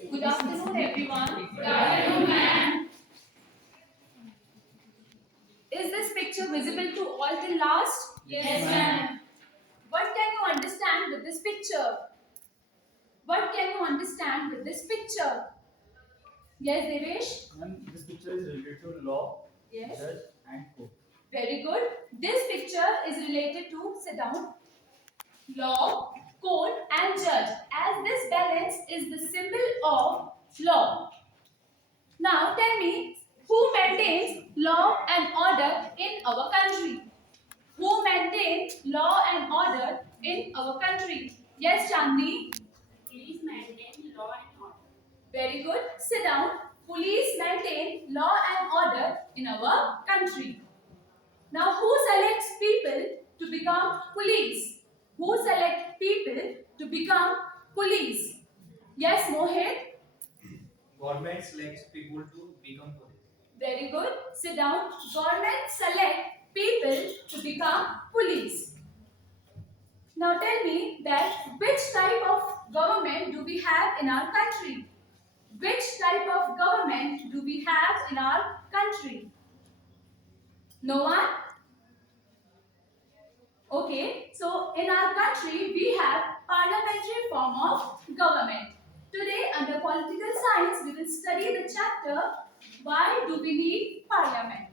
Good afternoon, everyone. Good afternoon, ma'am. Is this picture visible to all till last? Yes, ma'am. What can you understand with this picture? What can you understand with this picture? Yes, Devesh? Ma'am, this picture is related to law, Yes. judge, and court. Very good. This picture is related to, sit down, law, court, and judge, as this balance is the symbol of law. Now tell me, who maintains law and order in our country? Who maintains law and order in our country? Yes, Chandni. Police maintain law and order. Very good. Sit down. Police maintain law and order in our country. Now, who selects people to become police? Who select people to become police? Yes, Mohit. Government selects people to become police. Very good. Sit down. Government select people to become police. Now tell me that which type of government do we have in our country? Which type of government do we have in our country? No one? Okay, so in our country we have parliamentary form of government. Today under political science we will study the chapter why do we need parliament.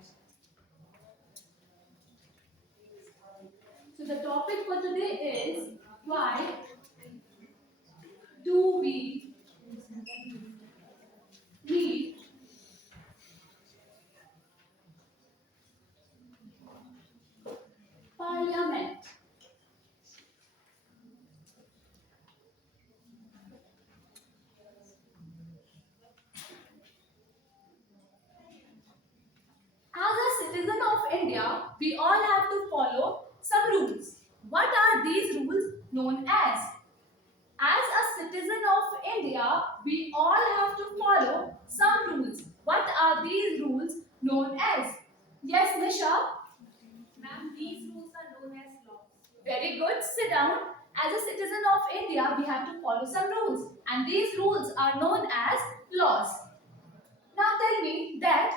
So the topic for today is why do we need parliament. As a citizen of India, we all have to follow some rules. What are these rules known as? As a citizen of India, we all have to follow some rules. What are these rules known as? Yes, Nisha? Ma'am, these rules are known as laws. Very good. Sit down. As a citizen of India, we have to follow some rules. And these rules are known as laws. Now tell me that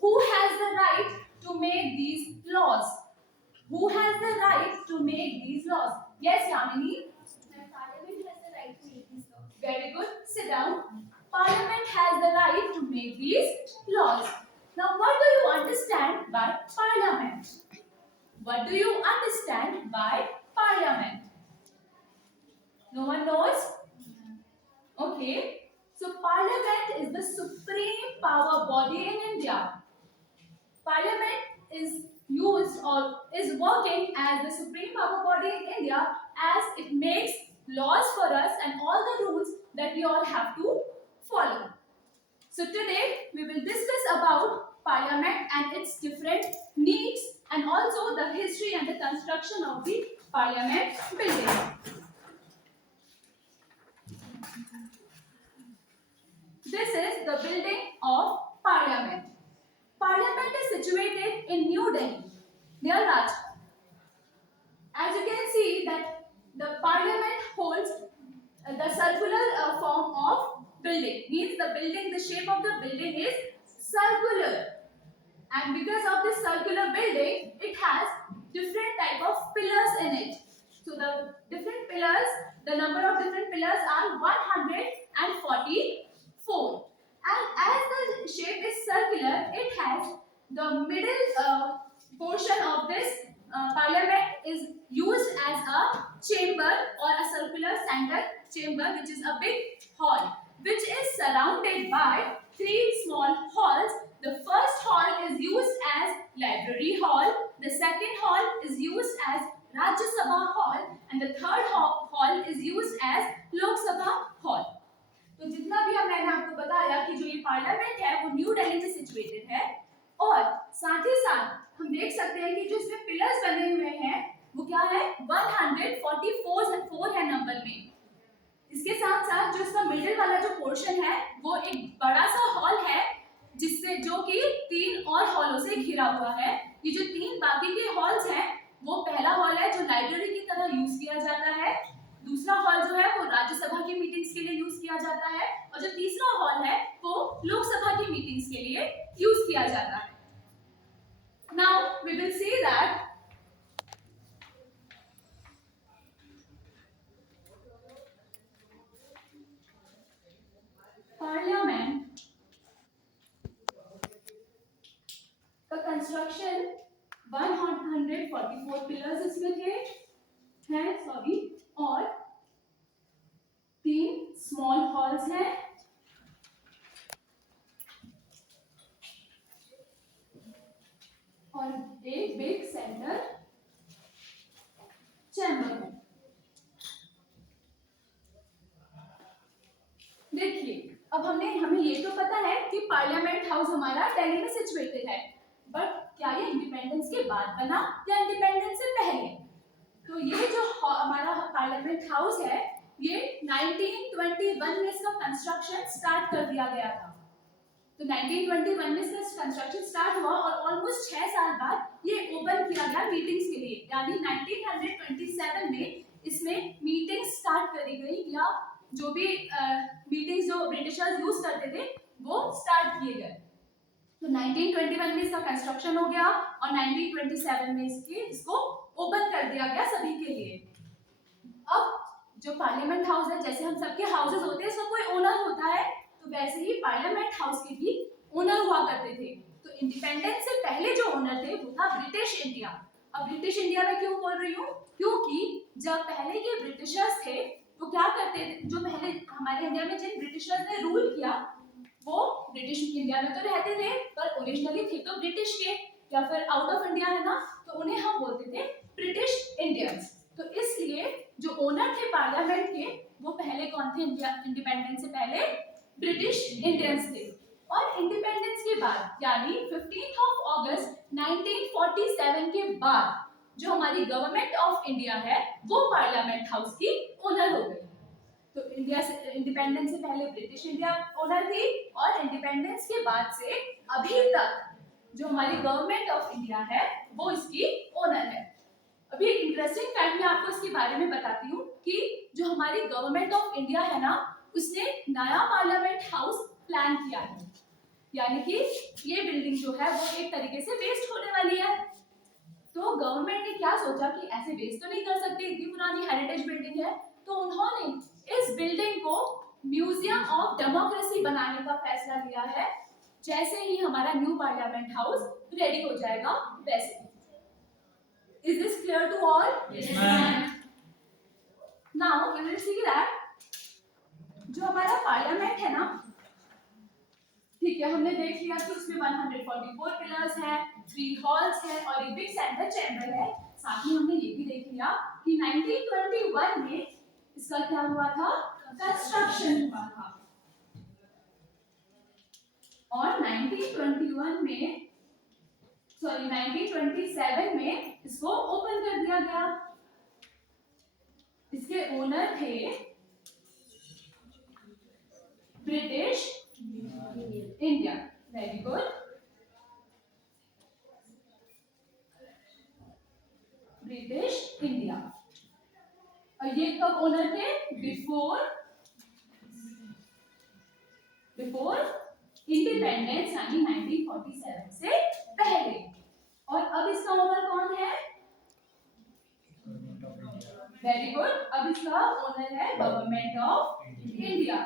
who has the right to make these laws? Who has the right to make these laws? Yes, Yamini? Parliament has the right to make these laws. Very good. Sit down. Parliament has the right to make these laws. Now, what do you understand by parliament? What do you understand by parliament? No one knows? Okay. So, parliament is the supreme power body in India. Parliament is used or is working as the supreme power body in India as it makes laws for us and all the rules that we all have to follow. So today we will discuss about Parliament and its different needs and also the history and the construction of the Parliament building. This is the building of Parliament. Parliament is situated in New Delhi, near Rajghat. As you can see that the Parliament holds the circular form of building. Means the shape of the building is circular. And because of this circular building, it has different type of pillars in it. So the different pillars, the number of different pillars are 144. And as the shape is circular, it has the middle portion of this parliament is used as a chamber or a circular center chamber, which is a big hall, which is surrounded by three small halls. The first hall is used as library hall, the second hall is used as Rajya Sabha hall, and the third hall is used as Lok Sabha hall. तो जितना भी मैंने आपको बताया कि जो ये parliament है वो न्यू दिल्ली में सिचुएटेड है और साथ ही साथ हम देख सकते हैं कि जो इसमें पिलर्स बने हुए हैं वो क्या है 144 है नंबर में। इसके साथ साथ जो इसका मिडिल वाला जो पोर्शन है वो एक बड़ा सा हॉल है जिससे जो कि 3 और हॉलों से घिरा हुआ है। ये जो 3 बाकी के हॉल्स हैं वो पहला हॉल है जो लाइब्रेरी की तरह यूज किया जाता है, दूसरा हॉल जो है वो राज्यसभा की मीटिंग्स के लिए यूज किया जाता जाता है, और जो तीसरा हॉल है वो लोकसभा की मीटिंग्स के लिए यूज किया जाता है। Now we will see that parliament का कंस्ट्रक्शन 144 पिलर्स इसमें थे हैं सॉरी, और 3 स्मॉल हॉल्स हैं, और एक बिग सेंटर चैम्बर है। देखिए अब हमें ये तो पता है कि पार्लियामेंट हाउस हमारा दिल्ली में सिचुएटेड है, बट क्या ये इंडिपेंडेंस के बाद बना या इंडिपेंडेंस से पहले? तो ये जो हमारा पार्लियामेंट हाउस है ये 1921 में इसका कंस्ट्रक्शन स्टार्ट कर दिया गया था। तो 1921 में इसका कंस्ट्रक्शन स्टार्ट हुआ और ऑलमोस्ट 6 साल बाद ये ओपन किया गया मीटिंग्स के लिए, यानी 1927 में इसमें मीटिंग्स स्टार्ट करी गई, या जो भी मीटिंग्स जो ब्रिटिशर्स यूज करते थे वो स्टार्ट किए गए। तो 1921 में इसका कंस्ट्रक्शन हो गया और 1927 में इसको ओपन कर दिया गया सभी के लिए। अब जो पार्लियामेंट हाउस है, जैसे हम सबके हाउसेस होते हैं, इसका कोई ओनर होता है, तो वैसे ही पार्लियामेंट हाउस के भी ओनर हुआ करते थे। तो इंडिपेंडेंस से पहले जो ओनर थे वो था ब्रिटिश इंडिया। अब ब्रिटिश इंडिया में क्यों बोल रही हूँ, क्योंकि जब पहले के ब्रिटिशर्स थे वो क्या करते थे, जो पहले हमारे इंडिया में जिन ब्रिटिशर्स ने रूल किया वो ब्रिटिश इंडिया में तो रहते थे, पर ओरिजिनली थे तो ब्रिटिश के, या फिर आउट ऑफ इंडिया है ना, तो उन्हें हम बोलते थे ब्रिटिश इंडियंस। तो इसलिए जो ओनर थे पार्लियामेंट के वो पहले कौन थे, इंडिपेंडेंस से पहले ब्रिटिश इंडियंस थे। और इंडिपेंडेंस के बाद यानी 15 अगस्त 1947 के बाद जो हमारी गवर्नमेंट ऑफ इंडिया है वो पार्लियामेंट हाउस की ओनर हो गई। तो इंडिया से इंडिपेंडेंस से पहले ब्रिटिश इंडिया ओनर थी, और इंडिपेंडेंस के बाद से अभी तक जो हमारी गवर्नमेंट ऑफ इंडिया है वो इसकी ओनर है। अभी एक इंटरेस्टिंग फैक्ट मैं आपको इसके बारे में बताती हूँ कि जो हमारी गवर्नमेंट ऑफ इंडिया है ना, उसने नया पार्लियामेंट हाउस प्लान किया है, यानी कि ये बिल्डिंग जो है वो एक तरीके से वेस्ट होने वाली है। तो गवर्नमेंट ने क्या सोचा कि ऐसे वेस्ट तो नहीं कर सकते, इतनी पुरानी हेरिटेज बिल्डिंग है, तो उन्होंने इस बिल्डिंग को म्यूजियम ऑफ डेमोक्रेसी बनाने का फैसला लिया है। जैसे ही हमारा न्यू पार्लियामेंट हाउस रेडी हो जाएगा वैसे। Is this clear to all? Yes, ma'am. Now we will see that जो हमारा पार्लियामेंट है ना, ठीक है, हमने देख लिया कि उसमें 144 पिलर्स हैं, 3 हॉल्स हैं और एक बिग सेंटर चैम्बर है। साथ ही हमने ये भी देख लिया कि 1921 में इसका क्या हुआ था, कंस्ट्रक्शन हुआ था, और 1927 में इसको ओपन कर दिया गया। इसके ओनर थे British India. Very good. British India. और ये कब ओनर थे, बिफोर इंडिपेंडेंस यानी 1947 से पहले। और अब इसका ओनर कौन है, वेरी गुड, अब इसका ओनर है government of India.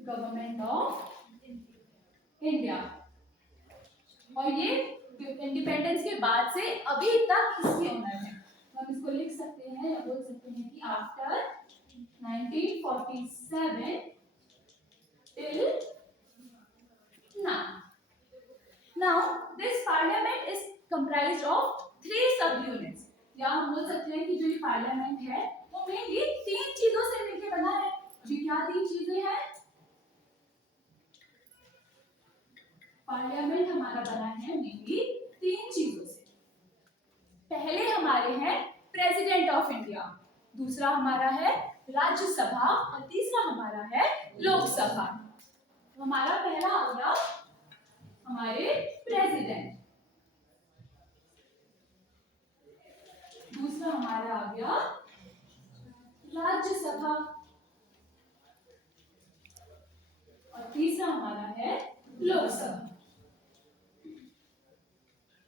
Government of India. और ये इंडिपेंडेंस के बाद से अभी तक इसके ओनर है। तो हम इसको लिख सकते हैं या बोल सकते हैं कि after 1947 till now. Now this parliament is comprised of 3 sub units. या हम बोल सकते हैं कि जो ये पार्लियामेंट है वो मेनली 3 चीजों से मिलकर बना है। जी क्या 3 चीजें हैं, पार्लियामेंट हमारा बना है मेनली 3 चीजों से। पहले हमारे हैं प्रेसिडेंट ऑफ इंडिया, दूसरा हमारा है राज्यसभा और तीसरा हमारा है लोकसभा। तो हमारा पहला आ गया हमारे प्रेसिडेंट, दूसरा हमारा आ गया राज्यसभा और तीसरा हमारा है लोकसभा।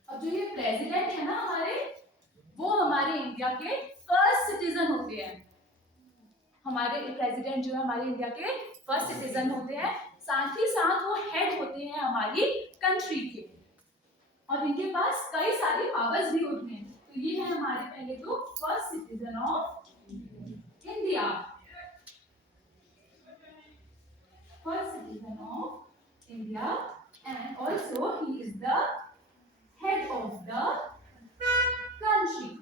अब जो ये प्रेसिडेंट है ना हमारे, वो हमारे इंडिया के फर्स्ट सिटीजन होते हैं। हमारे प्रेसिडेंट जो है हमारे इंडिया के फर्स्ट सिटीजन होते हैं, साथ ही साथ वो हेड होते हैं हमारी कंट्री के, और इनके पास कई सारे पावर्स भी होते हैं। तो ये है हमारे पहले तो first citizen of India, first citizen of India, and also he is the head of the country.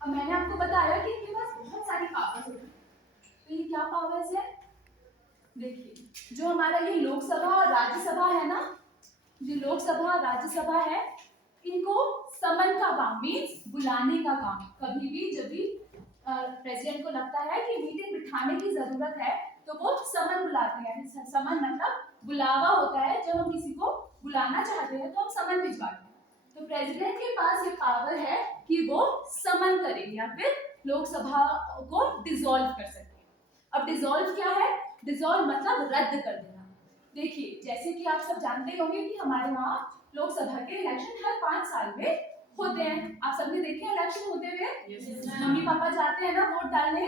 अब मैंने आपको बताया कि इनके पास बहुत सारी पावर्स होती हैं। तो ये क्या पावर्स है? देखिए, जो हमारा ये लोकसभा और राज्यसभा है ना, जो लोकसभा और राज्यसभा है, इनको समन का काम, मीन्स बुलाने का काम। कभी भी जब भी प्रेसिडेंट को लगता है कि मीटिंग बिठाने की जरूरत है, तो वो समन बुलाते हैं। समन मतलब बुलावा होता है, जब हम किसी को बुलाना चाहते हैं तो हम समन भिजवाते हैं। तो प्रेसिडेंट के पास ये पावर है कि वो समन करें या फिर लोकसभा को डिसॉल्व कर सकते हैं। अब डिसॉल्व क्या है? डिसॉल्व मतलब रद्द कर देना। देखिए, जैसे कि आप सब जानते होंगे कि हमारे वहाँ लोकसभा के इलेक्शन हर 5 साल में होते हैं। आप सबने देखे इलेक्शन होते हुए? मम्मी पापा जाते हैं ना वोट डालने।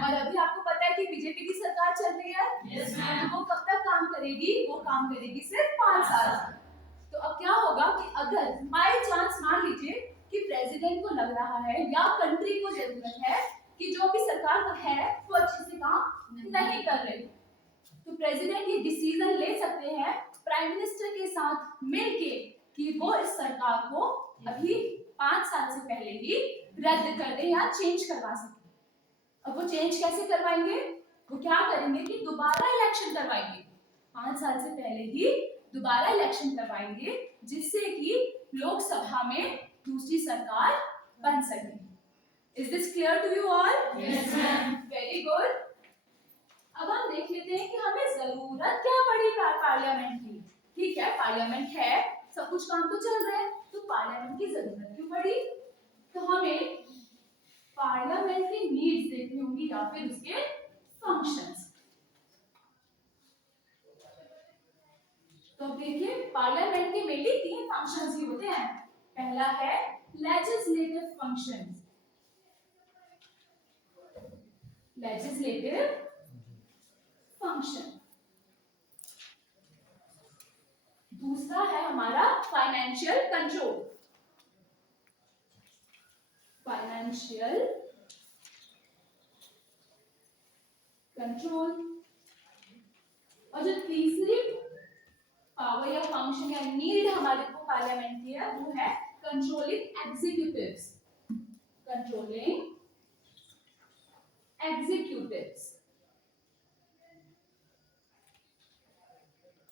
और अभी आपको पता है कि बीजेपी की सरकार चल रही है। तो वो कब तक काम करेगी? वो काम करेगी सिर्फ 5 साल। तो अब क्या होगा कि अगर बाय चांस मान लीजिए कि प्रेसिडेंट को लग रहा है या कंट्री को जरूरत है कि जो भी सरकार है वो अच्छे से काम नहीं कर रही, तो प्रेसिडेंट ये डिसीजन ले सकते हैं प्राइम मिनिस्टर के साथ मिलके कि वो इस सरकार को अभी 5 साल से पहले ही रद्द कर दे या चेंज करवा सके। अब वो चेंज कैसे करवाएंगे? वो क्या करेंगे कि दोबारा इलेक्शन करवाएंगे। 5 साल से पहले ही दोबारा इलेक्शन करवाएंगे, जिससे कि लोकसभा में दूसरी सरकार बन सके। Is this clear to you all? Yes, ma'am. Very good. अब हम देख लेते हैं कि हमें जरूरत क्या पड़ी पार्लियामेंट की। ठीक है, पार्लियामेंट है, सब कुछ काम तो चल रहा है, तो पार्लियामेंट की जरूरत क्यों पड़ी? तो हमें पार्लियामेंट की नीड्स देखनी होंगी या फिर उसके फंक्शंस। तो देखिए, पार्लियामेंट के मेनली 3 फंक्शंस ही होते हैं। पहला है लेजिस्लेटिव फंक्शंस, लेजिस्लेटिव फंक्शन। दूसरा है हमारा फाइनेंशियल कंट्रोल, फाइनेंशियल कंट्रोल। और जो तीसरी पावर या फंक्शन या नीड हमारे को पार्लियामेंट की है, वो है controlling executives, controlling executives.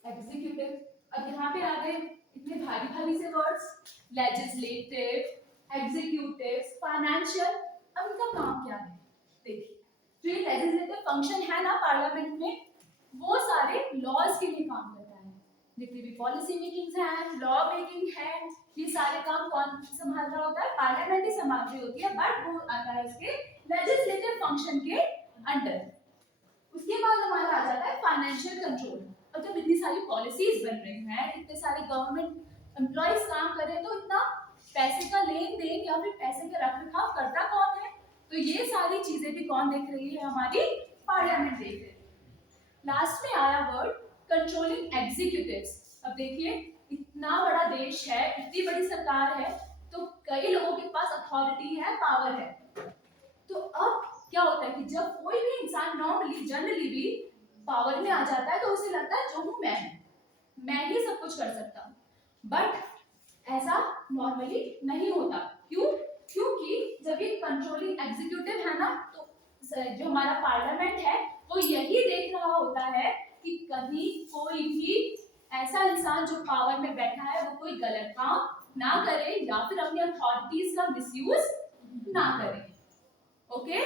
Executive, अब यहाँ पे आ गए इतने भारी भारी से वर्ड्स, लेजिस्लेटिव, एग्जीक्यूटिव, फाइनेंशियल। अब इनका काम क्या है? देखिए, जो ये लेजिस्लेटिव फंक्शन है ना पार्लियामेंट में, वो सारे लॉज के लिए काम करता है। जितनी भी पॉलिसी मेकिंग है, लॉ मेकिंग है, ये सारे काम कौन संभाल रहा होता है? पार्लियामेंट ही संभाल रही होती है, बट वो आता है इसके लेजिस्लेटिव फंक्शन के अंडर। उसके बाद हमारा आ जाता है फाइनेंशियल कंट्रोल। और जब इतनी सारी पॉलिसीज बन रही हैं, इतने सारे गवर्नमेंट एम्प्लॉइज काम कर रहे हैं, तो इतना पैसे का लेन देन या फिर पैसे का रखरखाव करता कौन है? तो ये सारी चीजें भी कौन देख रही है? हमारी पार्लियामेंट देख रही है। लास्ट में आया वर्ड कंट्रोलिंग एग्जीक्यूटिव्स। अब देखिए, इतना बड़ा देश है, इतनी बड़ी सरकार है, तो कई लोगों के पास अथॉरिटी है, पावर है। तो अब क्या होता है कि जब कोई भी इंसान नॉर्मली जनरली भी पावर में आ जाता है, तो उसे लगता है जो हूं मैं ही सब कुछ कर सकता हूं। बट ऐसा नॉर्मली नहीं होता। क्यों? क्योंकि जब ये कंट्रोलिंग एग्जीक्यूटिव है ना, तो जो हमारा पार्लियामेंट है वो यही देख रहा होता है कि कहीं कोई भी ऐसा इंसान जो पावर में बैठा है वो कोई गलत काम ना करे या फिर अपनी अथॉरिटीज का मिसयूज ना करे। Okay,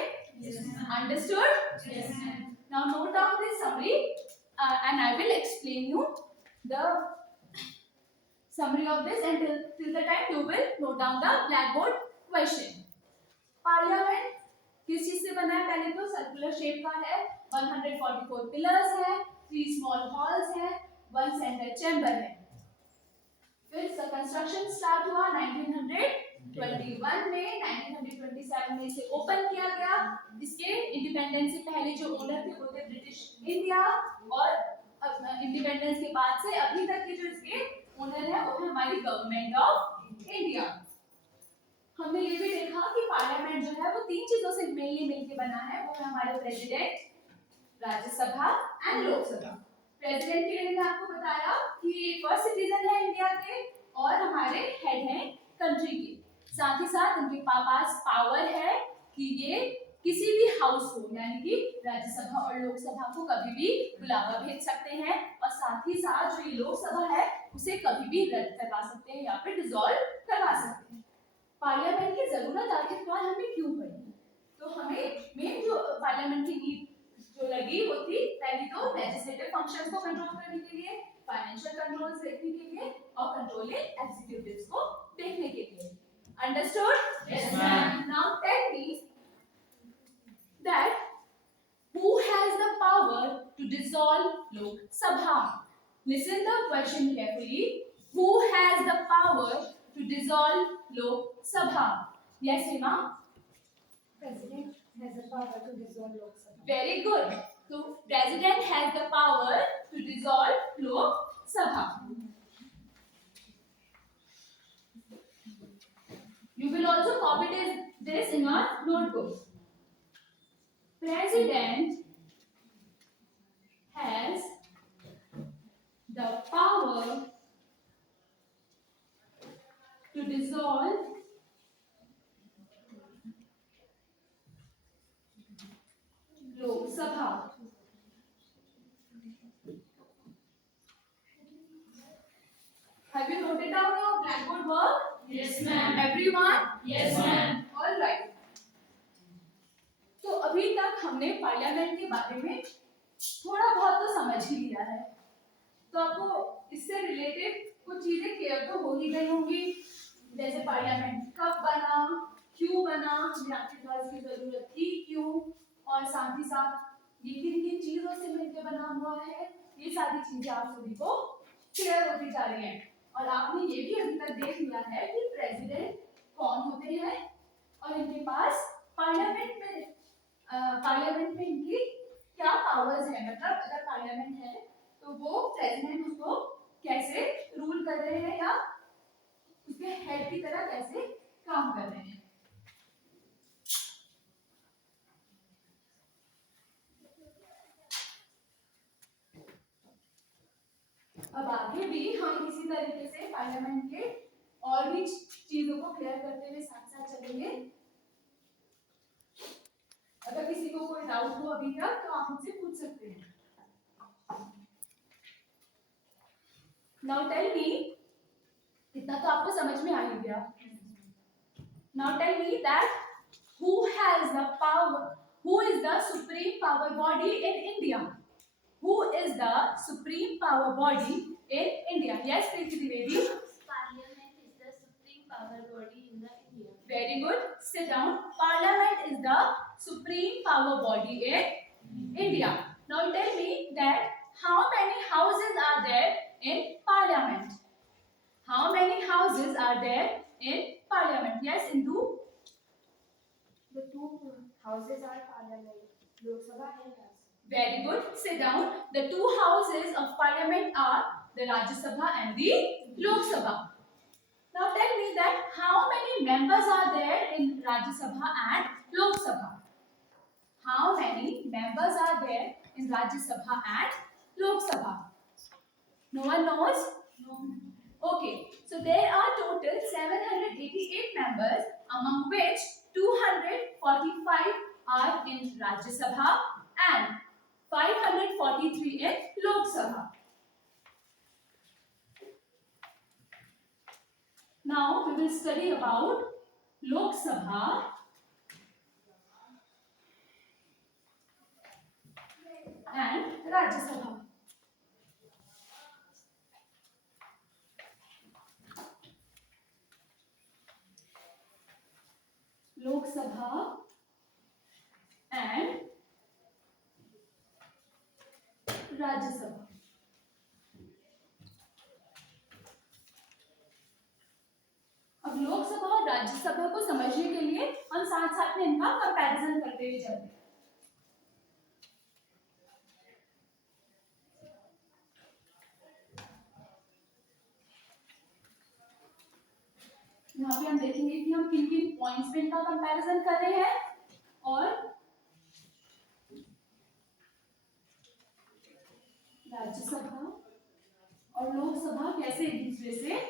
understood? Now note down this summary and I will explain you the summary of this, and till the time you will note down the blackboard question. Parliament किस चीज से बना है? पहले तो सर्कुलर शेप का है, 144 पिलर्स है, 3 स्मॉल हॉल्स है, 1 सेंटर चैम्बर है। फिर इसका कंस्ट्रक्शन स्टार्ट हुआ 1921 में, 1927 में इसे ओपन किया गया। इसके इंडिपेंडेंस से पहले जो ओनर थे वो थे ब्रिटिश इंडिया, और इंडिपेंडेंस के बाद से अभी तक के जो इसके ओनर है वो है हमारी गवर्नमेंट ऑफ इंडिया। हमने ये भी देखा कि पार्लियामेंट जो है वो 3 चीजों से मेनली मिलके बना है, वो है हमारे president, Rajya Sabha and Lok Sabha. President के लिए मैंने आपको बताया कि ये फर्स्ट सिटीजन है इंडिया के और हमारे हेड हैं कंट्री के। साथ ही साथ उनके पास पावर है कि ये किसी भी हाउस को, यानी कि राज्यसभा और लोकसभा को कभी भी बुलावा भेज सकते हैं, और साथ ही साथ जो ये लोकसभा है उसे कभी भी रद्द करवा सकते हैं या फिर डिसॉल्व करवा सकते हैं। पार्लियामेंट की जरूरत आखिरकार हमें क्यों पड़ी? तो हमें मेन जो पार्लियामेंट की नीड जो लगी वो थी, पहली तो लेजिस्लेटिव फंक्शंस को कंट्रोल करने के लिए, फाइनेंशियल कंट्रोल्स देखने के लिए और कंट्रोलिंग एग्जीक्यूटिव्स को देखने के लिए। Understood? Yes, ma'am. Now tell me that who has the power to dissolve Lok Sabha? Listen the question carefully. Who has the power to dissolve Lok Sabha? Yes, Rima? President has the power to dissolve Lok Sabha. Very good. So, President has the power to dissolve Lok Sabha. You will also copy this in your notebook. President has the power to dissolve Lok Sabha. Have you noted down your blackboard work? Yes, ma'am. Everyone? Yes, ma'am. All right. तो अभी तक हमने parliament के बारे में थोड़ा बहुत तो समझ ही लिया है, तो आपको इससे रिलेटेड कुछ चीजें क्लियर तो हो ही गई होंगी, जैसे पार्लियामेंट कब बना, क्यों बना, आखिरकार इसकी जरूरत थी क्यों, और साथ ही साथ ये किन किन चीजों से मिलकर बना हुआ है। ये सारी चीजें आप सभी को क्लियर होती जा रही हैं, और आपने ये भी अभी तक देख लिया है कि प्रेसिडेंट कौन होते हैं और इनके पास पार्लियामेंट में इनकी क्या पावर्स है, मतलब अगर पार्लियामेंट है तो वो प्रेसिडेंट उसको कैसे रूल कर रहे हैं या उसके हेड की तरह कैसे काम कर रहे हैं। अब आगे भी हम इसी तरीके से पार्लियामेंट के और भी चीजों को क्लियर करते हुए साथ साथ चलेंगे। अगर किसी को कोई डाउट हो अभी तक तो आप मुझसे पूछ सकते हैं। नाउ टेल मी, इतना तो आपको समझ में आ ही गया। Now tell me that who has the power, who is the supreme power body in India? Who is the supreme power body in India? Yes, Preeti Trivedi. Parliament is the supreme power body in the India. Very good. Sit down. Parliament is the supreme power body in India. Now tell me that how many houses are there in Parliament? How many houses are there in Parliament? Yes, Indu. The two houses are Parliament, Lok Sabha and Rajya Sabha. Very good. Sit down. The two houses of Parliament are the Rajya Sabha and the Lok Sabha. Now tell me that how many members are there in Rajya Sabha and Lok Sabha? How many members are there in Rajya Sabha and Lok Sabha? No one knows? No. Okay. So there are total 788 members, among which 245 are in Rajya Sabha and 543 in Lok Sabha. Now we will study about Lok Sabha and Rajya Sabha. Lok Sabha and Rajya Sabha. अब लोकसभा और राज्यसभा को समझने के लिए हम साथ साथ में इनका कंपैरिजन करते हुए चलते हैं। यहाँ पे हम देखेंगे कि हम किन किन पॉइंट्स पे इनका कंपैरिजन कर रहे हैं और राज्यसभा और लोकसभा कैसे एक दूसरे से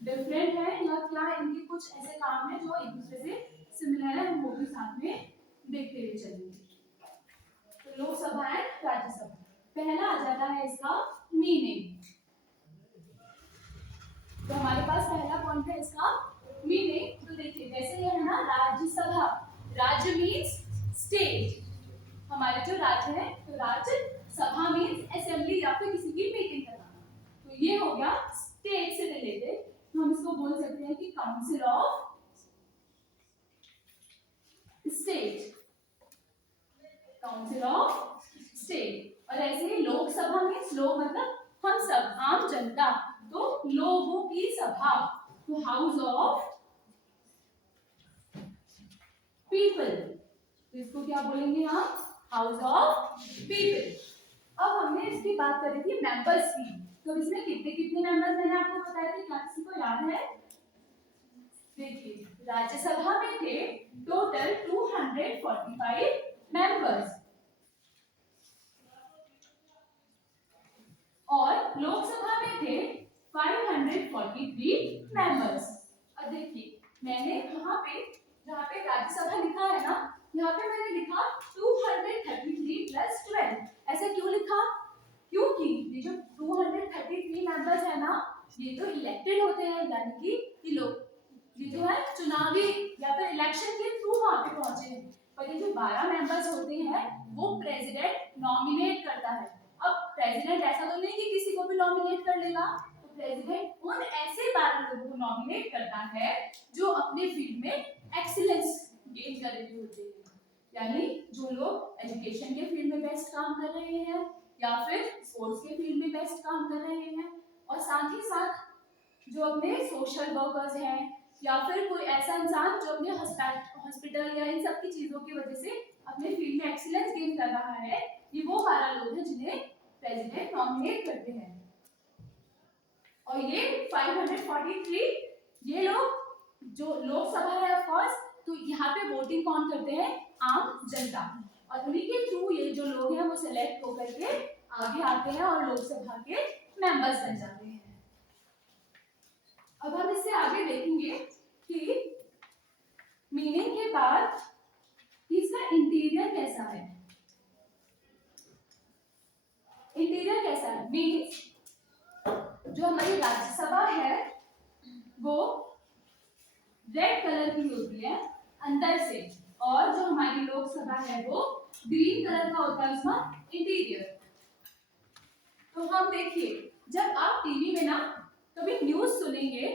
डिफरेंट है या क्या इनके कुछ ऐसे काम है जो एक दूसरे से सिमिलर है, हम वो भी साथ में देखते हुए चलेंगे। तो लोकसभा एंड राज्यसभा, पहला आ जाता है इसका मीनिंग। तो हमारे पास पहला पॉइंट है इसका मीनिंग। तो देखिए जैसे ये है ना राज्यसभा, राज्य मीन्स स्टेट, हमारे जो राज्य है तो राज्य, सभा मीन्स असेंबली या फिर किसी की मीटिंग कराना। तो ये हो गया स्टेट से रिलेटेड, तो हम इसको बोल सकते हैं कि council of state, council of state. और ऐसे ही लोकसभा मीन्स लोग मतलब हम सब, आम जनता, तो लोगों की सभा, तो हाउस ऑफ पीपल, तो इसको क्या बोलेंगे हम, हाउस ऑफ पीपल। अब हमने इसकी बात करी थी मेंबर्स की, तो इसमें कितने कितने मेंबर्स मैंने आपको बताया थे, क्या किसी को याद है? देखिए राज्यसभा में थे टोटल 245 मेंबर्स और लोकसभा में थे 543 मेंबर्स। अब देखिए मैंने यहाँ पे जहाँ पे राज्यसभा लिखा है ना, यहाँ पे मैंने लिखा 233 प्लस 12। ऐसा क्यों लिखा? क्योंकि ये जो 233 मेंबर्स है ना, ये तो इलेक्टेड होते हैं, यानी कि ये लोग ये जो है चुनावी या फिर इलेक्शन के थ्रू वहां पे पहुंचे हैं। पर ये जो 12 मेंबर्स होते हैं वो प्रेसिडेंट नॉमिनेट करता है। अब प्रेसिडेंट ऐसा तो नहीं कि किसी को भी नॉमिनेट कर लेगा, तो प्रेसिडेंट उन ऐसे 12 लोगों को नॉमिनेट करता है जो अपने फील्ड में एक्सीलेंस गेन कर रहे होते हैं, यानी जो लोग एजुकेशन के फील्ड में बेस्ट काम कर रहे हैं या फिर स्पोर्ट्स के फील्ड में बेस्ट काम कर रहे हैं, और साथ ही साथ जो अपने सोशल वर्कर्स हैं या फिर कोई ऐसा इंसान जो अपने हॉस्पिटल या इन सब की चीजों की वजह से अपने फील्ड में एक्सीलेंस गेन कर रहा है, ये वो 12 लोग हैं जिन्हें प्रेसिडेंट नॉमिनेट करते हैं। और ये 543 ये लोग जो लोकसभा है ऑफ कोर्स, तो यहाँ पे वोटिंग कौन करते हैं? आम जनता, और उन्हीं के थ्रू ये जो लोग हैं वो सिलेक्ट होकर के आगे आते हैं और लोकसभा के मेंबर्स बन जाते हैं। अब हम इससे आगे देखेंगे कि मीनिंग के बाद इसका इंटीरियर कैसा है। इंटीरियर कैसा है मीन्स जो हमारी राज्यसभा है वो रेड कलर की होती है अंदर से, और जो हमारी लोकसभा है वो ग्रीन कलर का होता है उसका इंटीरियर। तो हम देखिए जब आप टीवी में ना कभी न्यूज सुनेंगे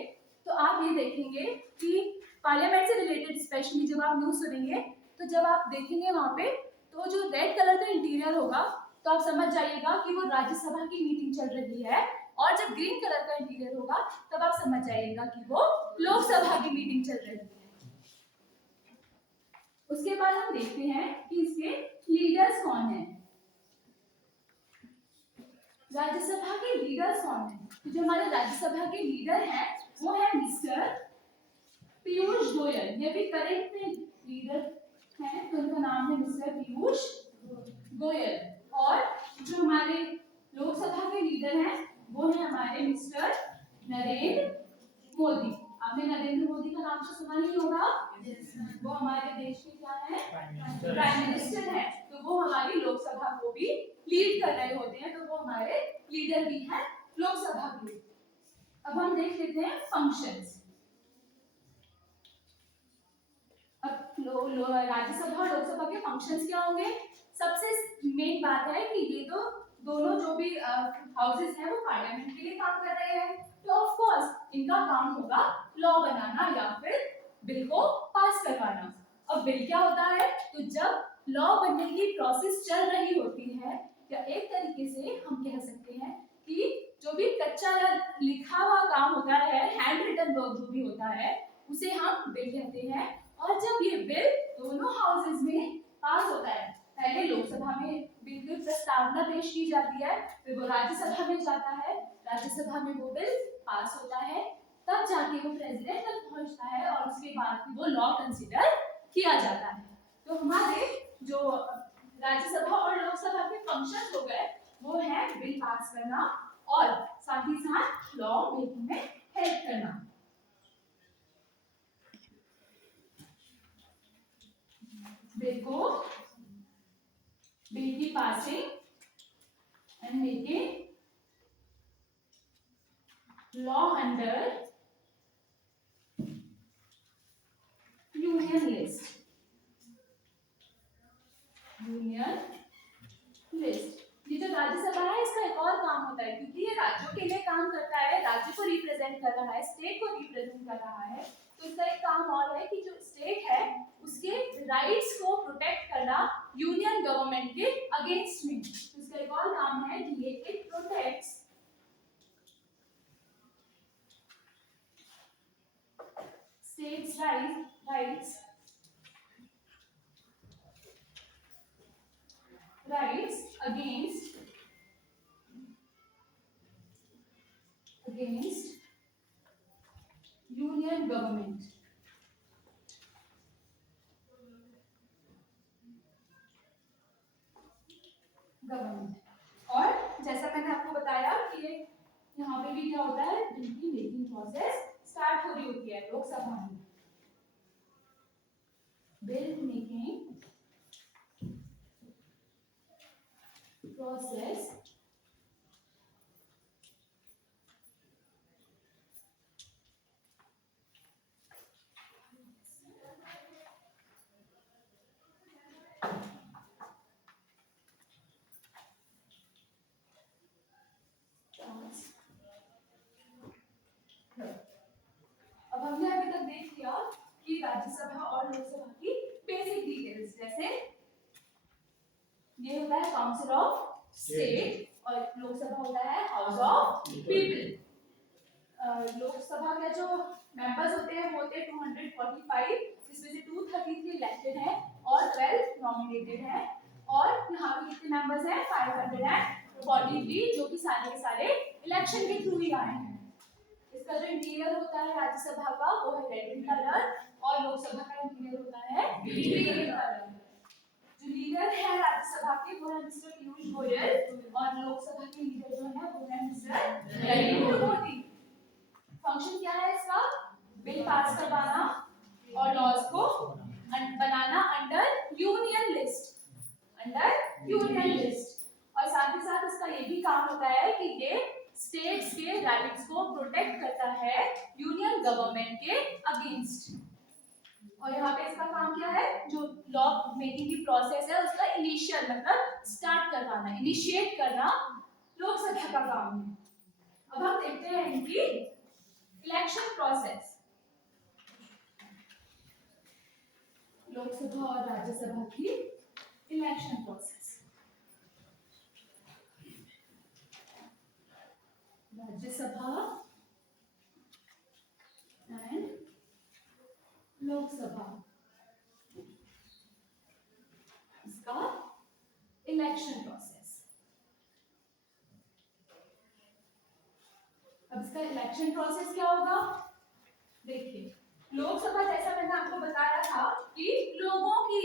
तो आप ये देखेंगे कि पार्लियामेंट से रिलेटेड स्पेशली जब आप न्यूज सुनेंगे तो जब आप देखेंगे वहां पे तो जो रेड कलर का इंटीरियर होगा तो आप समझ जाइएगा कि वो राज्यसभा की मीटिंग चल रही है, और जब ग्रीन कलर का इंटीरियर होगा तब आप समझ जाइएगा कि वो लोकसभा की मीटिंग चल रही है। उसके बाद हम देखते हैं कि इसके लीडर्स कौन हैं। राज्यसभा के लीडर्स कौन हैं? तो जो हमारे राज्यसभा के लीडर हैं वो है मिस्टर पीयूष गोयल, ये भी करंट में लीडर हैं, तो उनका नाम है मिस्टर पीयूष गोयल। और जो हमारे लोकसभा के लीडर हैं वो है हमारे मिस्टर नरेंद्र मोदी। आपने नरेंद्र मोदी का नाम तो सुना ही होगा, वो हमारे देश के क्या है? प्राइम मिनिस्टर है, तो वो हमारी लोकसभा को भी लीड कर रहे होते हैं, तो वो हमारे लीडर भी हैं लोकसभा के। अब हम देख लेते हैं फंक्शंस। अब राज्यसभा और लोकसभा के फंक्शंस क्या होंगे? सबसे मेन बात है कि ये तो दोनों जो भी हाउसेस हैं वो पार्लियामेंट के लिए काम कर रहे हैं, तो ऑफ कोर्स इनका काम होगा लॉ बनाना या फिर बिल को पास करवाना। अब बिल क्या होता है? तो जब लॉ बनने की प्रोसेस चल रही होती है, या एक तरीके से हम कह सकते हैं कि जो भी कच्चा या लिखा हुआ काम होता है, हैंड रिटन वर्क जो भी होता है, उसे हम बिल कहते हैं। और जब ये बिल दोनों हाउसेज में पास होता है, पहले लोकसभा में बिल की प्रस्तावना पेश की जाती है, फिर वो राज्यसभा में जाता है, राज्यसभा में वो बिल पास होता है, तब जाके वो प्रेसिडेंट तक पहुंचता है और उसके बाद वो लॉ कंसीडर किया जाता है। तो हमारे जो राज्यसभा और लोकसभा के फंक्शन हो गए, वो है बिल पास करना और साथ ही साथ लॉ मेकिंग में हेल्प करना। बिल की passing and making law under union list. Union list, ये जो राज्यसभा है इसका एक और काम होता है, क्योंकि ये राज्यों के लिए काम करता है, राज्य को रिप्रेजेंट कर रहा है, स्टेट को रिप्रेजेंट कर रहा है, तो इसका एक काम और है कि जो स्टेट है उसके राइट्स को प्रोटेक्ट करना यूनियन गवर्नमेंट के अगेंस्ट में। तो इसका एक और काम है कि ये it protects states rights against union government। और जैसा मैंने आपको बताया कि यहाँ पे भी क्या होता है, बिल की मेकिंग प्रोसेस स्टार्ट हो रही होती है लोकसभा में। बिल मेकिंग प्रोसेस अब हमने अभी तक देख लिया कि राज्यसभा और लोकसभा की बेसिक डिटेल्स, जैसे ये होता है काउंसिल ऑफ स्टेट और लोकसभा होता है हाउस ऑफ पीपल। लोकसभा के जो मेंबर्स होते हैं वो होते हैं 245, जिसमें से 233 इलेक्टेड हैं और 12 नॉमिनेटेड हैं। और यहाँ पे कितने मेंबर्स हैं? 543, जो कि सारे के सारे इलेक्शन के थ्रू ही आए हैं। इसका जो इंटीरियर होता है राज्यसभा का वो है रेड इन कलर और लोकसभा का इंटीरियर होता है ग्रीन इन कलर। जो लीडर है राज्यसभा के वो है मिस्टर पीयूष गोयल और लोकसभा के लीडर जो है वो है मिस्टर नरेंद्र मोदी। फंक्शन क्या है इसका? बिल पास करवाना और लॉज को बनाना अंडर यूनियन लिस्ट, और साथ ही साथ इसका ये भी काम होता है कि ये स्टेट्स के राइट्स को प्रोटेक्ट करता है यूनियन गवर्नमेंट के अगेंस्ट। और यहाँ पे इसका काम क्या है? जो लॉ मेकिंग की प्रोसेस है उसका इनिशियल मतलब स्टार्ट करवाना, इनिशिएट करना लोकसभा का काम है। अब हम देखते हैं इनकी इलेक्शन प्रोसेस। लोकसभा और राज्यसभा की election process. Rajya Sabha and Lok Sabha, इसका इलेक्शन प्रोसेस। अब इसका इलेक्शन प्रोसेस क्या होगा? देखिए, लोकसभा जैसा मैंने आपको बताया था कि लोगों की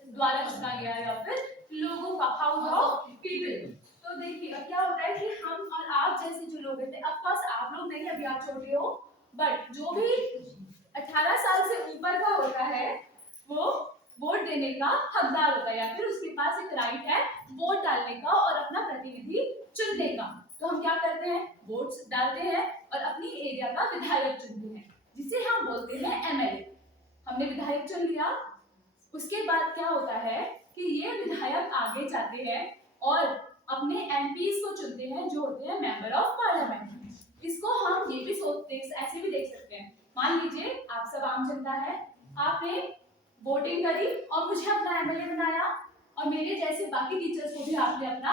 द्वारा चुना गया या फिर लोगों का हाउस ऑफ पीपल। तो देखिए अब क्या होता है कि हम और आप जैसे जो लोग हैं, ऑफ कोर्स आप लोग नहीं, अभी आप छोटे हो, बट जो भी 18 साल से ऊपर का होता है वो वोट देने का हकदार होता है, या फिर उसके पास एक राइट है वोट डालने का और अपना प्रतिनिधि चुनने का। तो हम क्या करते हैं? वोट्स डालते हैं और अपनी एरिया का विधायक चुनते हैं, जिसे हम बोलते हैं एमएलए। हमने विधायक चुन लिया, उसके बाद क्या होता है कि ये विधायक आगे जाते हैं और अपने एमपीज को चुनते हैं, जो होते हैं मेंबर ऑफ पार्लियामेंट। इसको हम ये भी ऐसे भी देख सकते हैं मान लीजिए आप सब आम जनता है, आपने वोटिंग करी और मुझे अपना एमएलए बनाया, और मेरे जैसे बाकी टीचर्स को भी आपने अपना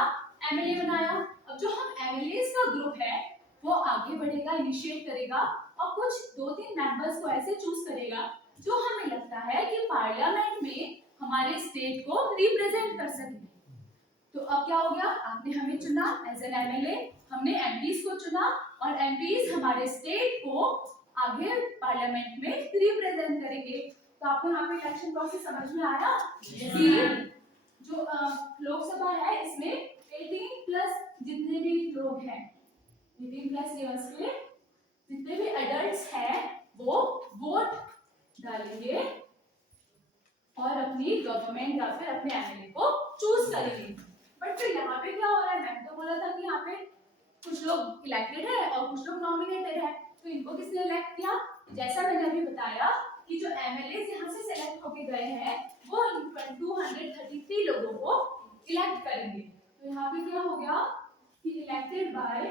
एमएलए बनाया। अब जो हम एमएलएस का ग्रुप है वो आगे बढ़ेगा, इनिशिएट करेगा और कुछ 2-3 मेंबर्स को ऐसे चूज करेगा जो हमें लगता है कि पार्लियामेंट में हमारे स्टेट को रिप्रेजेंट कर सके। तो अब क्या हो गया, आपने हमें चुना एज एन एमएलए, हमने एमपीज को चुना और एमपीज हमारे स्टेट को आगे पार्लियामेंट में रिप्रेजेंट करेंगे। तो आपको यहाँ पे इलेक्शन प्रोसेस समझ में आया? कि जो लोकसभा है इसमें 18 प्लस जितने भी लोग हैं, 18 प्लस ईयर्स के जितने भी एडल्ट्स हैं वो वोट डालेंगे और अपनी गवर्नमेंट या फिर अपने एमएलए को चूज करेंगे। बट फिर यहाँ पे क्या हो रहा है, मैंने तो बोला था कि यहाँ पे कुछ लोग इलेक्टेड है और कुछ लोग नॉमिनेटेड है, तो इनको किसने इलेक्ट किया? जैसा मैंने अभी बताया कि जो एमएलए यहाँ से सिलेक्ट होके गए हैं वो 233 लोगों को इलेक्ट करेंगे। तो यहाँ पे क्या हो गया कि elected by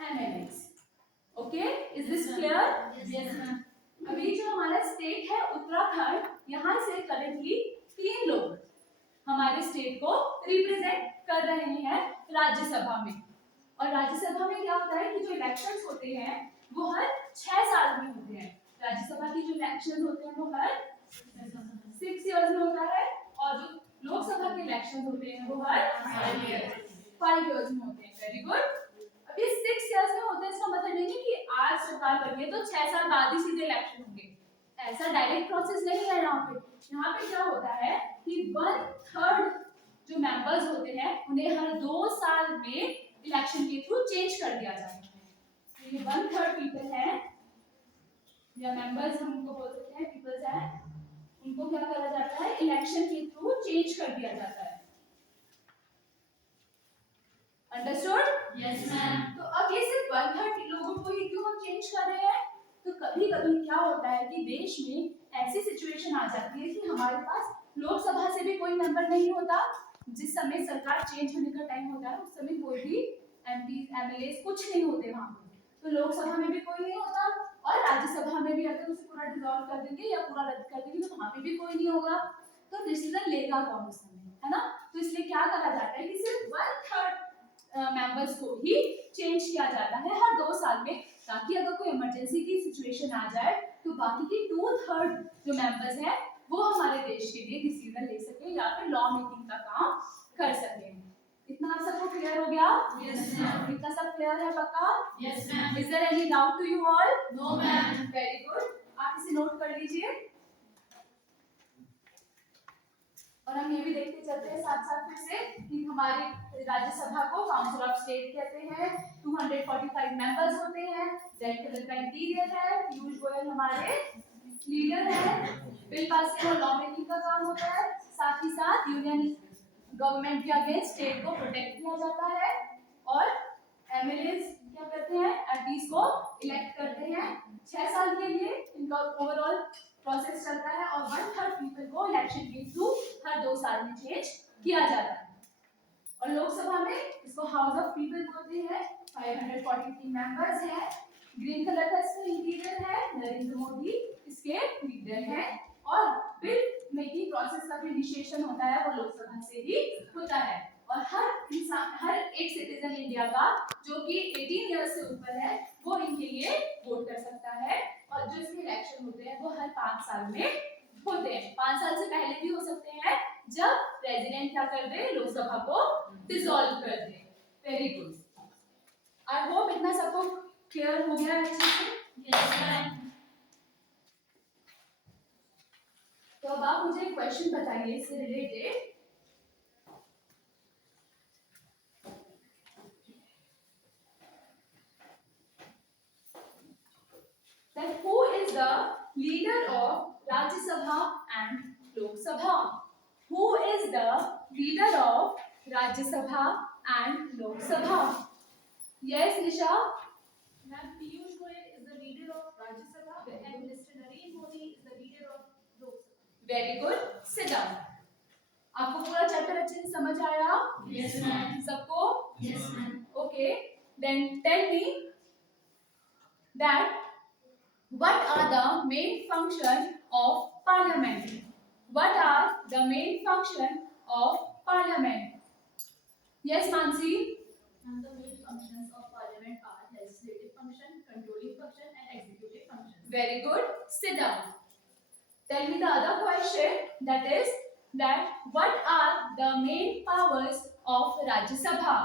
MLAs. Okay, is this clear? Yes ma'am. अभी जो हमारा स्टेट है उत्तराखंड, यहाँ से करेंटली 3 लोग हमारे स्टेट को रिप्रेजेंट कर रहे हैं राज्यसभा में। और राज्यसभा में क्या होता है कि जो इलेक्शंस होते हैं वो हर 6 साल में होते हैं। राज्यसभा की जो इलेक्शंस होते हैं वो हर 6 इयर्स में होता है और जो लोकसभा के इलेक्शंस होते हैं वो हर 5 इयर्स में होते हैं। Very good. अब ये 6 इयर्स में होते हैं, इसका मतलब नहीं है कि आज सरकार बनी है तो 6 साल बाद ही सीधे इलेक्शन होंगे, ऐसा डायरेक्ट प्रोसेस नहीं है। यहाँ पे क्या होता है कि 1/3 जो मेंबर्स होते हैं उन्हें हर 2 साल में इलेक्शन के थ्रू चेंज कर दिया जाता है। तो ये 1/3 पीपल है या मेंबर्स हम उनको बोल सकते हैं, पीपल्स है, उनको क्या करा जाता है, इलेक्शन के थ्रू चेंज कर दिया जाता है। अंडरस्टूड? Yes ma'am. तो अब ये सिर्फ 1/3 लोगों को ही क्यों हम चेंज कर रहे हैं? तो कभी कभी क्या होता है कि देश में ऐसी सिचुएशन आ जाती है कि हमारे पास लोकसभा से भी कोई मेंबर नहीं होता, जिस समय सरकार चेंज होने का टाइम होता है उस समय कोई भी एमपी एमएलए कुछ नहीं होते वहां पे, तो लोकसभा में भी कोई नहीं होता और राज्यसभा में भी अगर उसे पूरा डिसॉल्व कर देंगे या पूरा रद्द कर देंगे तो वहां पे भी कोई नहीं होगा, तो डिसीजन लेगा कौन उस समय, है ना? तो इसलिए क्या करा जाता है कि सिर्फ 1/3 मेंबर्स को ही चेंज किया जाता है हर 2 साल में, ताकि अगर कोई इमरजेंसी की सिचुएशन आ जाए तो बाकी के 2/3 जो मेंबर्स हैं वो हमारे देश के लिए डिसीजन ले सके या फिर लॉ मेकिंग का काम कर सके। इतना आप सबको क्लियर हो गया? Yes ma'am. इतना सब क्लियर है पक्का? Yes ma'am. Is there any doubt to you all? No ma'am. Very good, आप इसे नोट कर लीजिए। और हम ये भी देखते चलते हैं साथ साथ फिर से कि हमारी राज्यसभा को काउंसिल ऑफ स्टेट कहते हैं, 245 मेंबर्स होते हैं, रेड कलर का इंटीरियर है, पीयूष गोयल हमारे लीडर है, बिल पासिंग और लॉ मेकिंग का काम होता है, साथ ही साथ यूनियन गवर्नमेंट के अगेंस्ट स्टेट को प्रोटेक्ट किया जाता है और एमएलएस क्या करते हैं, एमपीज को इलेक्ट करते हैं 6 साल के लिए, इनका ओवरऑल प्रोसेस चलता है और 1/3 पीपल को इलेक्शन के थ्रू हर 2 साल में चेंज किया जाता है। और लोकसभा में इसको हाउस ऑफ पीपल बोलते हैं, 543 मेंबर्स हैं, ग्रीन कलर का इसका इंटीरियर है, नरेंद्र मोदी इसके लीडर हैं और बिल मेकिंग प्रोसेस का जो इनिशिएशन होता है वो लोकसभा से ही होता है और हर इंसान, हर एक सिटीजन इंडिया का जो कि 18 इयर्स से ऊपर है वो इनके लिए वोट कर सकता है और जो इसके इलेक्शन होते हैं वो हर 5 साल में होते हैं। 5 साल से पहले भी हो सकते हैं जब प्रेसिडेंट क्या कर दे, लोकसभा को डिसॉल्व कर दे। वेरी गुड, आई होप इतना सबको क्लियर हो गया अच्छे से। Yes ma'am. तो अब आप मुझे एक क्वेश्चन बताइए इससे related, that who is the leader of Rajya Sabha and Lok Sabha? Who is the leader of Rajya Sabha and Lok Sabha? Yes, Nisha? Ma'am, Piyush Goyal is the leader of Rajya Sabha and Mr. Narendra Modi is the leader of Lok Sabha. Very good. Sit down. आपको पूरा chapter अच्छे से समझ आया? Yes, ma'am. सबको? Yes, ma'am. Okay, then tell me that what are the main function of parliament? What are the main function of parliament? Yes, Mansi? And the main functions of parliament are legislative function, controlling function, and executive function. Very good. Sit down. Tell me the other question, that is that what are the main powers of Rajya Sabha?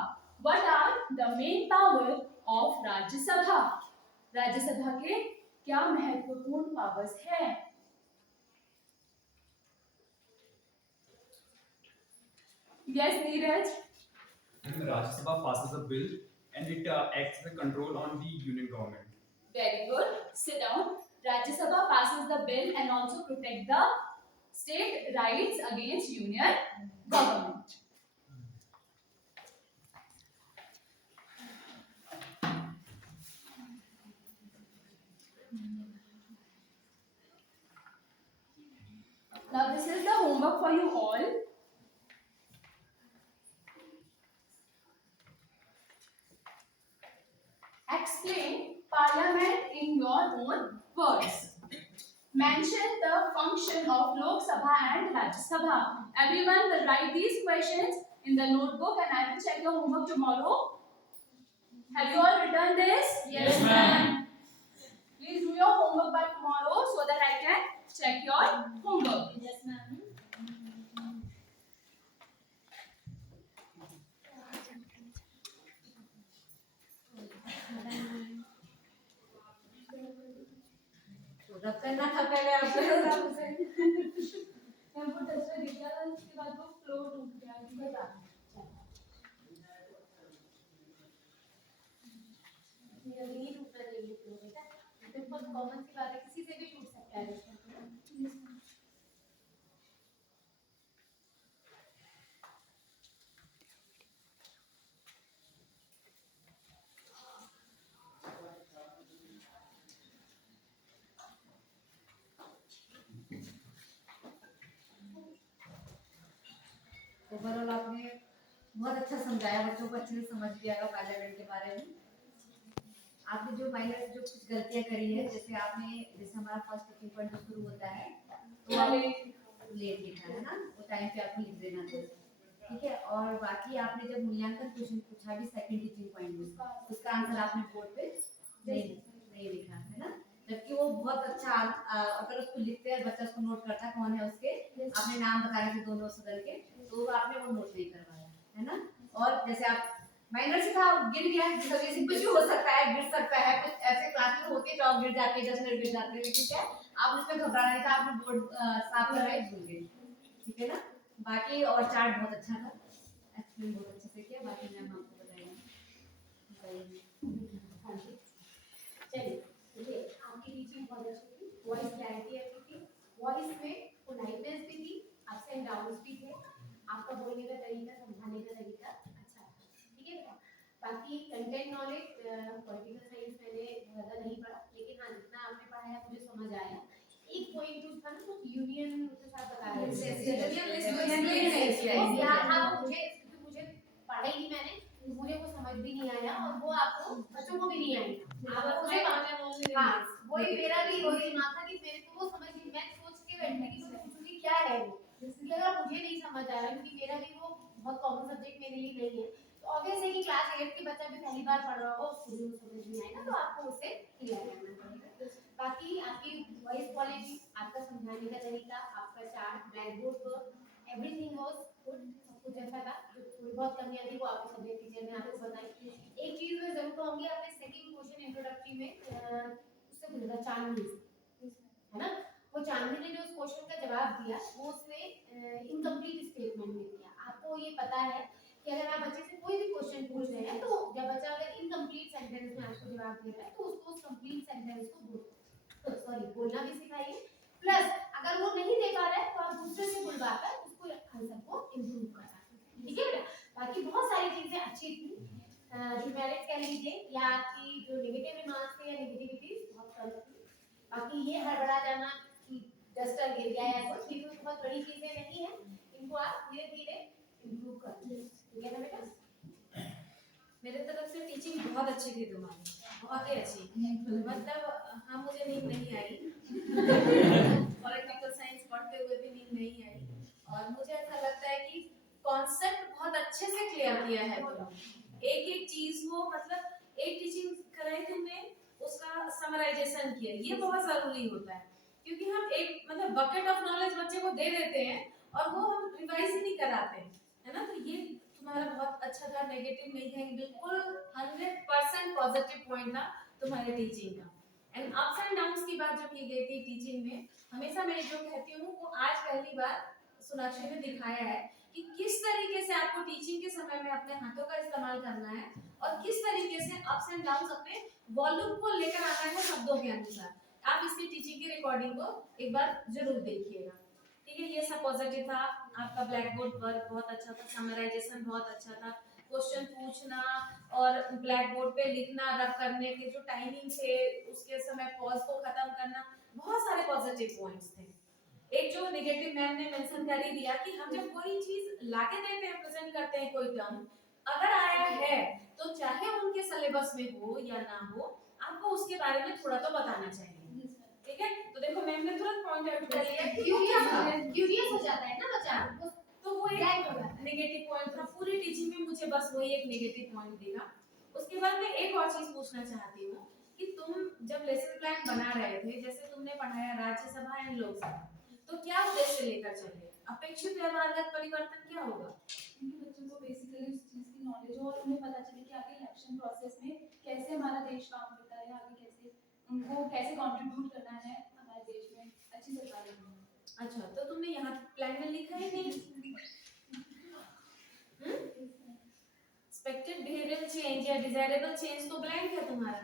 What are the main power of Rajya Sabha? राज्य सभा के क्या महत्वपूर्ण powers हैं? Yes, Neeraj. And Rajya Sabha passes a bill and it acts as a control on the union government. Very good. Sit down. Rajya Sabha passes the bill and also protect the state rights against union government. Now this is the homework for you all. Explain parliament in your own words. Mention the function of Lok Sabha and Rajya Sabha. Everyone will write these questions in the notebook and I will check your homework tomorrow. Have you all written this? Yes, ma'am. Please do your homework by tomorrow so that I can check your homework. Yes, ma'am. रब करना था पहले आपको हिसाब से हमको test दिया था उसके बाद वो फ्लो टूट गया बता मेरा भी नहीं टूटना चाहिए फ्लो बेटा तो बहुत कॉमन सी बात है किसी से भी टूट सकता है ओवरऑल आपने बहुत अच्छा समझाया बच्चों को अच्छे से समझ भी आएगा पार्लियामेंट के बारे में आपने जो माइनर जो कुछ गलतियां करी है जैसे आपने जैसे हमारा फर्स्ट टीचिंग पॉइंट शुरू होता है तो आप लेट लिखा है ना वो टाइम पे आपको लिख देना था ठीक है और बाकी आपने जब मूल्यांकन क्वेश्चन पूछा भी सेकंड टीचिंग पॉइंट में उसका आंसर आपने बोर्ड पे नहीं लिखा है ना जबकि वो बहुत अच्छा अगर उसको लिखते हैं बच्चा उसको नोट करता कौन है उसके आपने नाम बताने थे दोनों सदन के तो आपने वो नोट नहीं करवाया है ना और जैसे आप माइनर से था गिर गया सभी से कुछ भी हो सकता है गिर सकता है कुछ ऐसे क्लास में होते चौक गिर जाते 10 मिनट गिर जाते हैं ठीक है आप उसमें घबराना नहीं था आपने बोर्ड साफ करवाई भूल गए ठीक है ना बाकी और चार्ट बहुत अच्छा था एक्सप्लेन बहुत अच्छे से किया बाकी मैम आपको बताएंगे हाँ जी चलिए देखिए आपकी टीचिंग बहुत अच्छी थी वॉइस क्लैरिटी अच्छी थी वॉइस में पोलाइटनेस भी थी अप्स एंड डाउन्स भी थे आपका बोलने का तरीका समझाने का तरीका अच्छा ठीक है बेटा बाकी कंटेंट नॉलेज पॉलिटिकल साइंस मैंने ज़्यादा नहीं पढ़ा लेकिन हाँ जितना आपने पढ़ाया मुझे समझ आया एक पॉइंट कुछ था ना कुछ यूनियन के साथ बता रहे थे मुझे पढ़ा ही नहीं मैंने मुझे वो समझ भी नहीं आया और वो आपको बच्चों को भी नहीं आया हाँ वही मेरा भी वही दिमाग था कि मेरे को वो समझ नहीं मैं सोच के बैठी कि पूछूंगी क्या है वो इसलिए अगर मुझे नहीं समझ आया क्योंकि मेरा भी वो बहुत कॉमन सब्जेक्ट मेरे लिए नहीं है तो ऑब्वियस है कि क्लास 8 के बच्चा भी पहली बार पढ़ रहा होगा उसको भी समझ नहीं आएगा तो आपको उससे क्लियर करना पड़ेगा बाकी आपकी वॉइस क्वालिटी आपका समझाने का तरीका आपका चार्ट ब्लैक बोर्ड पर एवरीथिंग वाज गुड सब कुछ अच्छा था जो थोड़ी बहुत कमियां थी वो आपके सब्जेक्ट टीचर ने आपको बताई एक चीज मैं जरूर कहूंगी आपने सेकंड क्वेश्चन इंट्रोडक्टरी में उससे पूछा चांदनी है ना वो चांदनी ने जो उस क्वेश्चन का जवाब दिया वो उसने इनकम्प्लीट स्टेटमेंट में दिया आपको ये पता है कि अगर आप बच्चे से कोई भी क्वेश्चन पूछ रहे हैं तो जब बच्चा अगर इनकम्प्लीट सेंटेंस में आपको जवाब दे रहा है तो उसको उस कंप्लीट सेंटेंस को बोलना भी सिखाइए प्लस अगर वो नहीं दे पा रहा है तो आप दूसरे से बुलवाकर उसको आंसर को इम्प्रूव करा ठीक है बेटा बाकी बहुत सारी चीजें अच्छी थी डिमेरिट्स कह लीजिए या आपकी जो नेगेटिव रिमार्क्स थे या नेगेटिविटीज बहुत कम थी बाकी ये हड़बड़ा जाना कि डस्टर गिर गया है कुछ भी बहुत बड़ी चीजें नहीं है इन इनको आप धीरे धीरे इम्प्रूव कर लो, ठीक है ना बेटा? मेरे तरफ से टीचिंग बहुत अच्छी थी तुम्हारी, बहुत ही अच्छी। मतलब हाँ, मुझे नींद नहीं आई पॉलिटिकल साइंस पढ़ते हुए भी नींद नहीं आई, और मुझे ऐसा लगता है कि कॉन्सेप्ट बहुत अच्छे से क्लियर किया है तुमने। एक एक चीज को, मतलब एक टीचिंग कराई तुमने, उसका समराइजेशन किया, ये बहुत जरूरी होता है, क्योंकि हम एक मतलब बकेट ऑफ नॉलेज बच्चे को दे देते हैं और वो हम रिवाइज ही नहीं कराते हैं, है ना? तो ये तुम्हारा बहुत अच्छा था, नेगेटिव नहीं है, बिल्कुल 100% पॉजिटिव पॉइंट था तुम्हारे टीचिंग का। एंड अप्स एंड डाउन्स की बात जो की गई थी टीचिंग में, हमेशा मैं जो कहती हूँ वो आज पहली बार सोनाक्षी ने दिखाया है कि किस तरीके से आपको टीचिंग के समय में अपने हाथों का इस्तेमाल करना है और किस तरीके से अप्स एंड डाउन्स अपने वॉल्यूम को लेकर आना है शब्दों के अनुसार। आप इसकी टीचिंग की रिकॉर्डिंग को एक बार जरूर देखिएगा, ठीक है? ये सब पॉजिटिव था। आपका ब्लैक बोर्ड वर्क बहुत अच्छा था, समराइजेशन बहुत अच्छा था, क्वेश्चन पूछना और ब्लैक बोर्ड पे लिखना, रब करने के जो टाइमिंग थे, उसके समय पॉज को खत्म करना, बहुत सारे पॉजिटिव पॉइंट्स थे। एक जो नेगेटिव मैम ने मेंशन कर ही दिया कि हम जब कोई चीज लाके देते हैं, प्रेजेंट करते हैं, कोई टर्म अगर आया है तो चाहे उनके सिलेबस में हो या ना हो, आपको उसके बारे में थोड़ा तो बताना चाहिए, ठीक है? तो देखो मैम ने तुरंत पॉइंट आउट कर लिया कि क्यूरियस हो जाता है ना बच्चा, तो वो एक नेगेटिव पॉइंट था। पूरी टीचिंग में मुझे बस वही एक नेगेटिव पॉइंट दिखा। उसके बाद मैं एक और चीज पूछना चाहती हूँ कि तुम जब लेसन प्लान बना रहे थे, जैसे तुमने पढ़ाया राज्यसभा एंड लोकसभा, तो क्या उद्देश्य लेकर चले? अपेक्षित व्यवहारगत परिवर्तन क्या होगा? क्योंकि बच्चों को बेसिकली उस चीज की नॉलेज हो और उन्हें पता चले कि आगे इलेक्शन प्रोसेस में कैसे हमारा देश काम करता है, आगे कैसे उनको कैसे कंट्रीब्यूट करना है हमारे देश में अच्छी सरकार बनने में। अच्छा, तो तुमने यहाँ प्लान में लिखा ही नहीं एक्सपेक्टेड बिहेवियरल चेंज या डिजायरेबल चेंज, तो ब्लैंक है तुम्हारा,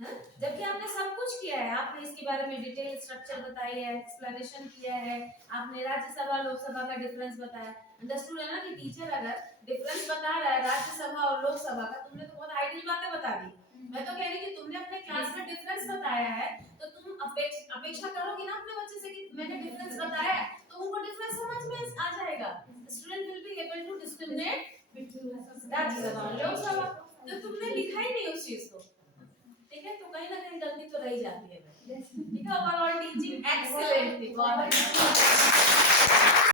हाँ? जबकि आपने सब कुछ किया है, आपने इसके बारे में डिटेल स्ट्रक्चर बताई है, एक्सप्लेनेशन किया है, आपने राज्यसभा लोकसभा का डिफरेंस बताया। अंडरस्टूड है ना कि टीचर अगर डिफरेंस बता रहा है राज्यसभा और लोकसभा का, तुमने तो बहुत आइडियल बातें बता दी। मैं तो कह रही कि तुमने अपने क्लास का डिफरेंस बताया है, तो तुम अपेक्षा करोगी ना अपने बच्चे से कि मैंने डिफरेंस बताया है, तो उनको डिफरेंस समझ में आ जाएगा। Student will be able to discriminate between Rajya Sabha और लोकसभा। तो तुमने लिखा ही नहीं उस चीज को, ठीक है? तो कहीं ना कहीं गलती तो रह जाती है, ठीक है? ओवरऑल टीचिंग एक्सीलेंट थी, बहुत अच्छी।